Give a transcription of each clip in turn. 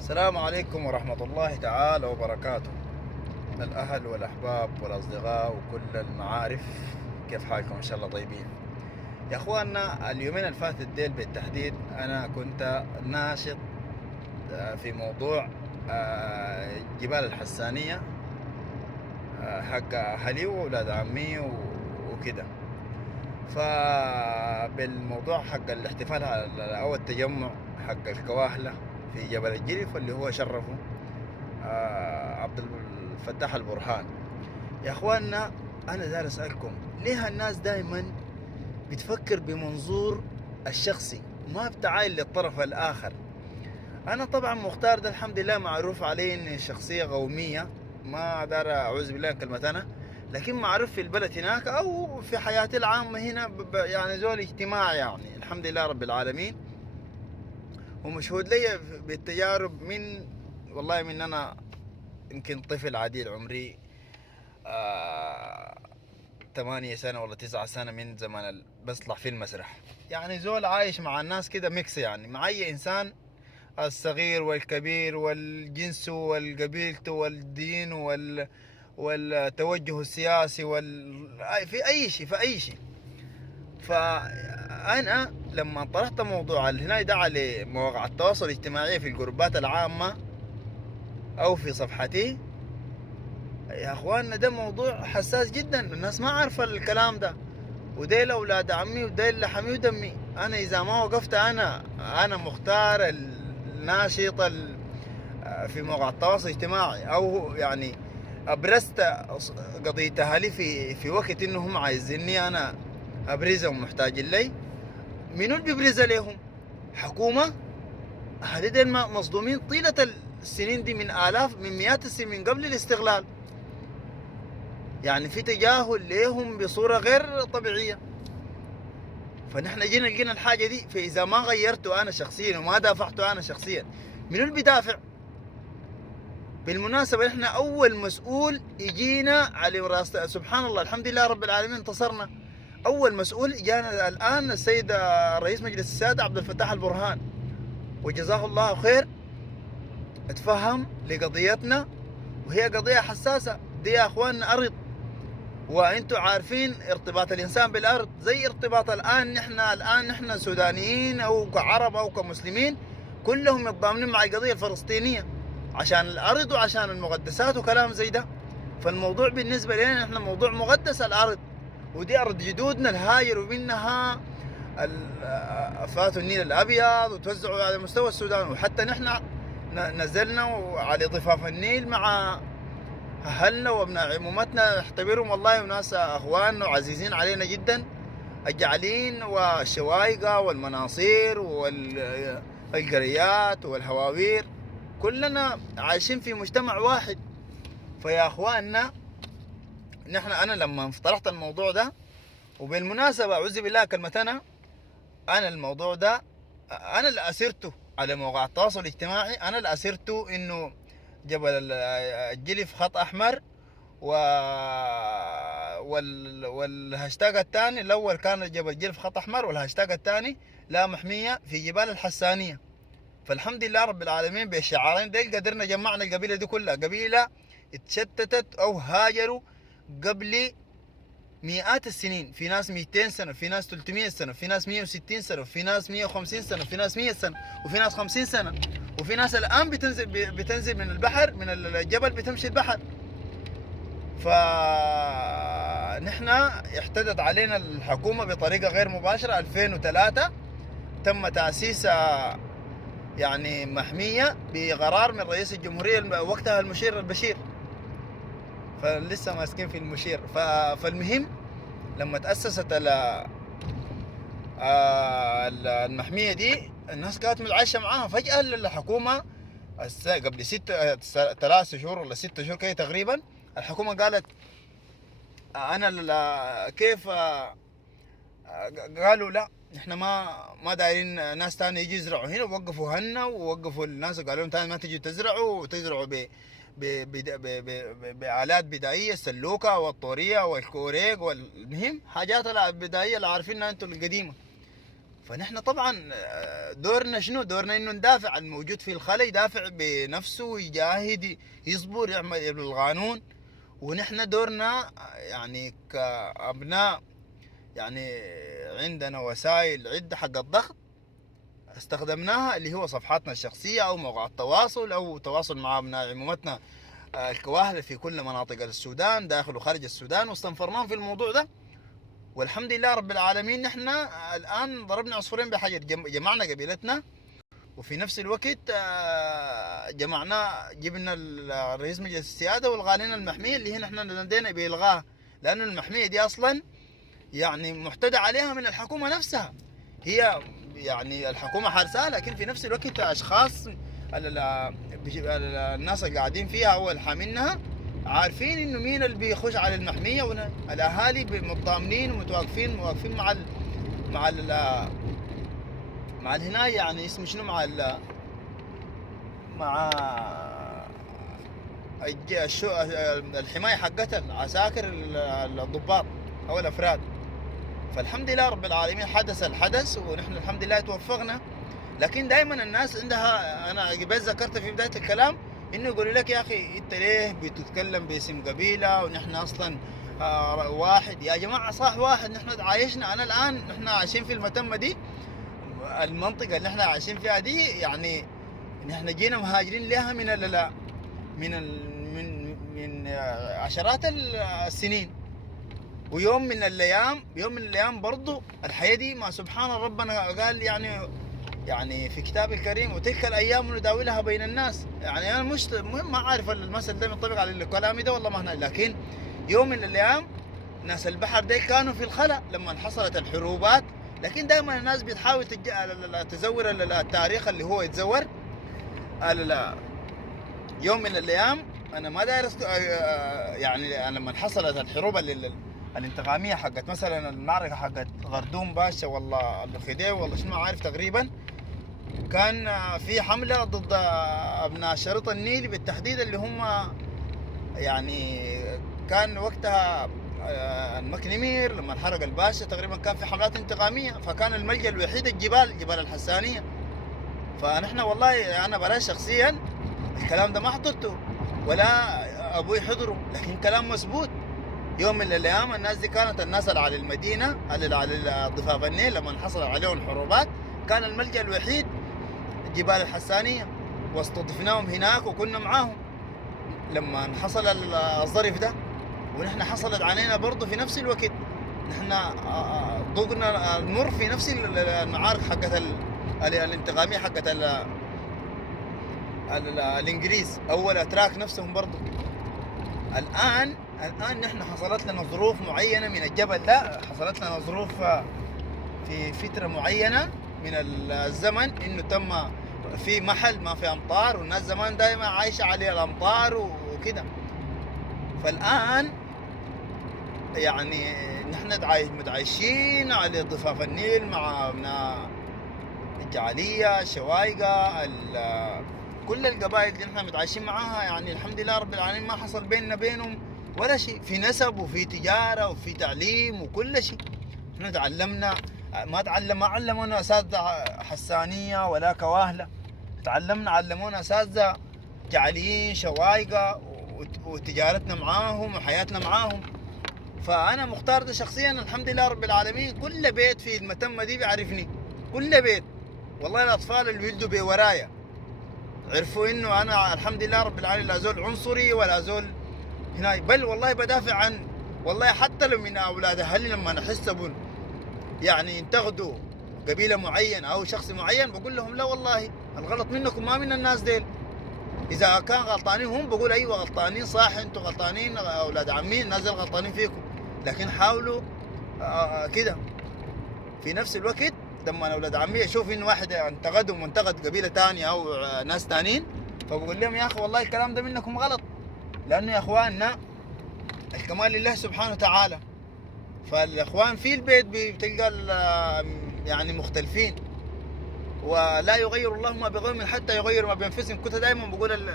السلام عليكم ورحمة الله تعالى وبركاته. الأهل والأحباب والأصدقاء وكل المعارف، كيف حالكم؟ إن شاء الله طيبين. يا أخواننا، اليومين اللي فاتت ديل بالتحديد أنا كنت ناشط في موضوع جبال الحسانية، حق أهلي وأولاد عمي وكده. فبالموضوع حق الاحتفال أو التجمع حق الكواهلة في جبل الجريف اللي هو شرفه عبد الفتاح البرهان. يا اخواننا، انا داير اسالكم، ليه الناس دائما بتفكر بمنظور الشخصي، ما بتعاين للطرف الاخر؟ انا طبعا مختار ده الحمد لله معروف عليه اني شخصيه قوميه، ما دار اعوذ بالله من كلمه انا، لكن معروف في البلد هناك او في حياتي العامه هنا يعني زول اجتماعي، يعني الحمد لله رب العالمين. ومشهود لي بالتجارب من والله من انا يمكن طفل عديل عمري 8 سنة ولا 9 سنة، من زمان بطلع في المسرح. يعني زول عايش مع الناس كده ميكس، يعني مع أي إنسان، الصغير والكبير والجنس والقبيلته والدين والتوجه السياسي في أي شيء، في أي شيء. فأنا لما طرحت موضوع هنا ده على مواقع التواصل الاجتماعي في الجروبات العامة أو في صفحتي، يا اخواننا ده موضوع حساس جدا، الناس ما عارفه الكلام ده، وديل اولاد عمي وديل لحمي ودمي. انا اذا ما وقفت انا مختار الناشط في مواقع التواصل الاجتماعي، او يعني ابرزت قضيه اهلي في وقت انهم عايزيني انا ابرزهم محتاجين لي. منو اللي بيبرز لهم؟ حكومه؟ اهلي ديل مصدومين طيله السنين دي، من الاف، من مئات السنين من قبل الاستغلال. يعني في تجاهل ليهم بصورة غير طبيعية. فنحن جينا لقينا الحاجة دي، فإذا ما غيرته أنا شخصيا وما دافعته أنا شخصيا، منو اللي بيدافع؟ بالمناسبة نحن أول مسؤول يجينا على راس، سبحان الله الحمد لله رب العالمين انتصرنا. أول مسؤول جانا الآن السيد رئيس مجلس السادة عبد الفتاح البرهان، وجزاه الله خير، اتفهم لقضيتنا، وهي قضية حساسة. دي يا أخواننا أرض، وانتم عارفين ارتباط الانسان بالارض زي ارتباط الان نحن سودانيين او كعرب او كمسلمين، كلهم متضامنين مع القضيه الفلسطينيه عشان الارض وعشان المقدسات وكلام زي ده. فالموضوع بالنسبه لنا نحن موضوع مقدس الارض، ودي ارض جدودنا الهاجروا منها، فاتوا النيل الابيض وتوزعوا على مستوى السودان، وحتى نحن نزلنا على ضفاف النيل مع أهلنا وابناء عمومتنا، نعتبرهم والله ناس أخواننا وعزيزين علينا جدا، الجعلين والشوايقة والمناصير والقريات والهواوير، كلنا عايشين في مجتمع واحد. فيا أخواننا، أنا لما طرحت الموضوع ده، وبالمناسبة أعوذ بالله كلمة أنا الموضوع ده أنا اللي أسرته على مواقع التواصل الاجتماعي، أنا اللي أسرته إنه جبل الجلف خط أحمر، و والهاشتاج الثاني، الاول كان جبل جلف خط احمر، والهاشتاج الثاني لا محميه في جبال الحسانيه. فالحمد لله رب العالمين بالشعارين ديل قدرنا جمعنا القبيله دي كلها، قبيله اتشتتت او هاجروا قبل مئات السنين، في ناس 200 سنه، في ناس 300 سنه، في ناس 160 سنه، في ناس 150 سنه، في ناس 100 سنه، وفي ناس 50 سنه، وفي ناس الان بتنزل من البحر، من الجبل بتمشي البحر. فنحن احتدت علينا الحكومة بطريقة غير مباشرة. 2003 تم تأسيس يعني محمية بقرار من رئيس الجمهورية وقتها المشير البشير، فلسه ماسكين في المشير. فالمهم لما تأسست المحمية دي، الناس كانت متعايشة معاها. فجأة الحكومة قبل 3 شهور ولا 6 شهور كده تقريبا، الحكومة قالت انا كيف قالوا لا، احنا ما دايرين ناس تاني يجي يزرعوا هنا، ووقفوا هنا ووقفوا الناس، قالوا لهم تاني ما تجي تزرعوا، وتزرعوا بآلات بدائية، السلوكة والطورية والكوريك، والمهم حاجات البدائية اللي عارفينها انتم القديمة. فنحن طبعا دورنا شنو؟ دورنا انه ندافع عن الموجود في الخلا، يدافع بنفسه، يجاهد، يصبر، يعمل القانون. ونحن دورنا يعني كأبناء يعني عندنا وسائل عدة حق الضغط استخدمناها، اللي هو صفحاتنا الشخصية أو مواقع التواصل أو تواصل مع أبناء عمومتنا الكواهل في كل مناطق السودان داخل وخارج السودان، واستنفرناهم في الموضوع ده. والحمد لله رب العالمين نحن الآن ضربنا عصفورين بحجر، جمعنا قبيلتنا، وفي نفس الوقت جبنا رئيس مجلس السيادة والغالين المحمية اللي هي نحن لدينا بإلغاها، لأن المحمية دي أصلا يعني محتدى عليها من الحكومة نفسها. هي يعني الحكومة حارساها، لكن في نفس الوقت أشخاص الناس اللي قاعدين فيها أو الحامينها عارفين إنه مين اللي بيخش على المحمية، والأهالي متضامنين ومتواقفين مع هنا يعني اسمه شنو، مع الحماية حقتها العساكر الضباط أو الأفراد. فالحمد لله رب العالمين حدث الحدث ونحن الحمد لله توفقنا. لكن دائما الناس عندها، أنا قبل ذكرت في بداية الكلام إنه يقولوا لك يا أخي أنت ليه بتتكلم باسم قبيلة ونحن أصلا واحد؟ يا جماعة صح واحد، نحن عايشنا. أنا الآن نحن عايشين في المتمة دي، المنطقة اللي نحن عايشين فيها دي، يعني نحن جينا مهاجرين لها من عشرات السنين. ويوم من الأيام برضو الحياة دي ما سبحان ربنا قال يعني في كتاب الكريم وتلك الأيام نداولها بين الناس. يعني أنا مش ما عارف المثل ده ينطبق على كلامي ده والله ما هنا، لكن يوم من الأيام ناس البحر ده كانوا في الخلا لما حصلت الحروبات. لكن دائما الناس بتحاول تزور التاريخ اللي هو يتزور. يوم من الأيام أنا ما داير يعني لما حصلت الحروب الانتقامية حقت مثلا المعركة حقت غردوم باشا والله الخديوي والله شنو عارف تقريبا، كان في حملة ضد أبناء شريط النيل بالتحديد، اللي هم يعني كان وقتها المكنمير لما انحرق الباشا تقريبا كان في حملات انتقامية، فكان الملجأ الوحيد جبال الحسانية. فنحن والله أنا براي شخصيا الكلام ده ما حضرته ولا أبوي حضره، لكن كلام مسبوت. يوم من الأيام الناس دي كانت الناس اللي على المدينة على ضفاف النيل لما حصل عليهم الحروبات كان الملجأ الوحيد جبال الحسانية، واستضفناهم هناك وكنا معاهم لما حصل الظرف ده. ونحن حصلت علينا برضه في نفس الوقت، نحن ضقنا المر في نفس المعارك حقت الانتقامية حقت الإنجليز أو الأتراك نفسهم برضه. الآن نحن حصلت لنا ظروف معينة من الجبل ده، حصلت لنا ظروف في فترة معينة من الزمن إنه تم في محل ما في أمطار، والناس زمان دائما عايشة على الأمطار وكده. فالآن يعني نحن متعايشين على ضفاف النيل مع أبناء الجعالية، الشوايقة، كل القبائل اللي نحن متعايشين معاها. يعني الحمد لله رب العالمين ما حصل بيننا بينهم ولا شيء، في نسب وفي تجارة وفي تعليم وكل شيء. نحن تعلمنا، ما علمونا أساتذة حسانية ولا كواهلة، علمونا أساتذة جعليين شوايقة، وتجارتنا معاهم وحياتنا معاهم. فأنا مختار ده شخصيا الحمد لله رب العالمين. كل بيت في المتمة دي بيعرفني، كل بيت والله. الأطفال اللي ولدوا بورايا عرفوا إنه أنا الحمد لله رب العالمين لا زول عنصري ولا زول هنا، بل والله بدافع عن والله حتى لو من أولاد أهلي لما نحس يعني ينتقدوا قبيلة معين أو شخص معين بقول لهم لا والله الغلط منكم ما من الناس ديل. إذا كان غلطانين هم بقول أيوة غلطانين صح، أنتوا غلطانين أولاد عمين، الناس ديل غلطانين فيكم، لكن حاولوا كده. في نفس الوقت لما أولاد عمي أشوف إن واحد انتقدهم وانتقد قبيلة تانية أو ناس تانيين، فبقول لهم يا أخي والله الكلام ده منكم غلط، لأنه يا إخواننا الكمال لله سبحانه وتعالى. فالإخوان في البيت بتلقى يعني مختلفين، ولا يغير الله ما بقوم حتى يغيروا ما بأنفسهم. كنت دائما بقول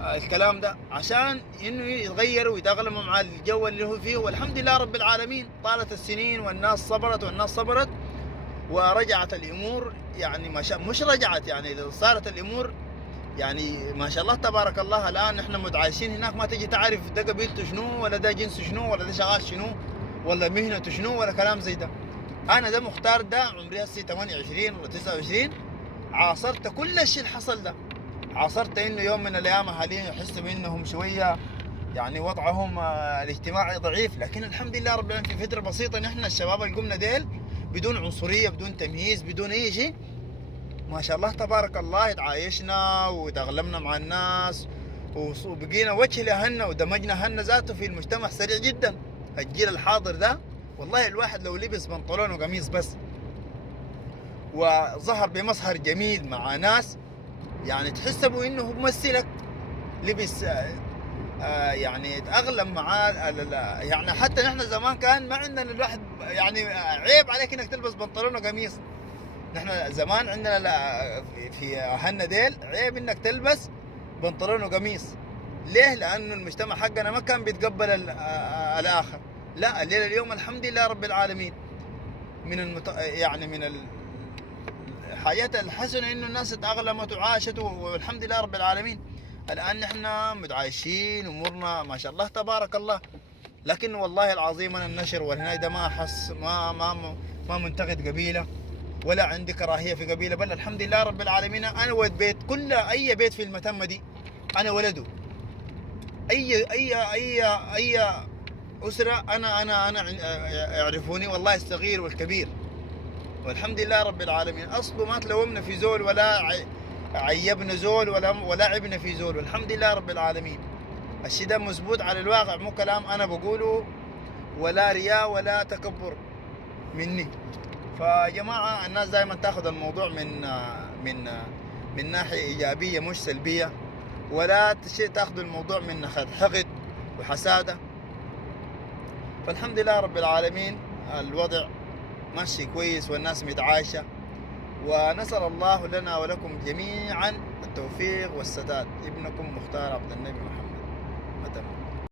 الكلام ده عشان إنه يتغيروا ويتأقلموا مع الجو اللي هو فيه. والحمد لله رب العالمين طالت السنين والناس صبرت ورجعت الامور يعني مش رجعت، يعني صارت الامور يعني ما شاء الله تبارك الله. الان احنا متعايشين هناك، ما تجي تعرف ده قبيلته شنو، ولا ده جنسه شنو، ولا ده شغال شنو، ولا مهنته شنو، ولا كلام زي ده. انا ده مختار، ده عمري هسه 28 ولا 29، عاصرت كل الشيء اللي حصل ده. عاصرت انه يوم من الايام اهاليهم يحسوا بانهم شويه يعني وضعهم الاجتماعي ضعيف، لكن الحمد لله رب العالمين في فتره بسيطه نحن الشباب اللي قمنا ديل بدون عنصريه، بدون تمييز، بدون اي شيء، ما شاء الله تبارك الله تعايشنا وتأقلمنا مع الناس، وبقينا وجه لأهلنا ودمجنا أهلنا ذاته في المجتمع سريع جدا. الجيل الحاضر ده والله الواحد لو لبس بنطلون وقميص بس وظهر بمظهر جميل مع ناس يعني تحسبوا انه هو ممثلك، لبس يعني تأقلم معاه. يعني حتى نحن زمان كان ما عندنا الواحد يعني عيب عليك انك تلبس بنطلون وقميص. نحن زمان عندنا في اهلنا ديل عيب انك تلبس بنطلون وقميص. ليه؟ لانه المجتمع حقنا ما كان بيتقبل الاخر. لا، الليله اليوم الحمد لله رب العالمين من يعني من الحاجات الحسنه انه الناس تأقلمت وعاشت، والحمد لله رب العالمين. الان نحن متعايشين امورنا ما شاء الله تبارك الله. لكن والله العظيم انا النشر والهناي ده ما احس ما منتقد قبيله ولا عندي كراهيه في قبيله، بل الحمد لله رب العالمين. انا ولد بيت، كل اي بيت في المتمه دي انا ولده. اي اسره انا يعرفوني والله، الصغير والكبير، والحمد لله رب العالمين. اصله ما تلومنا في زول ولا عيبنا زول ولا عبنا في زول، والحمد لله رب العالمين. الشيء ده مزبوط على الواقع، مو كلام انا بقوله ولا رياء ولا تكبر مني. فجماعة الناس دائما تاخذ الموضوع من ناحية إيجابية مش سلبية، ولا تاخذ الموضوع من حقد وحسادة. فالحمد لله رب العالمين الوضع ماشي كويس والناس متعايشة، ونسأل الله لنا ولكم جميعا التوفيق والسداد. ابنكم مختار عبد النبي محمد متى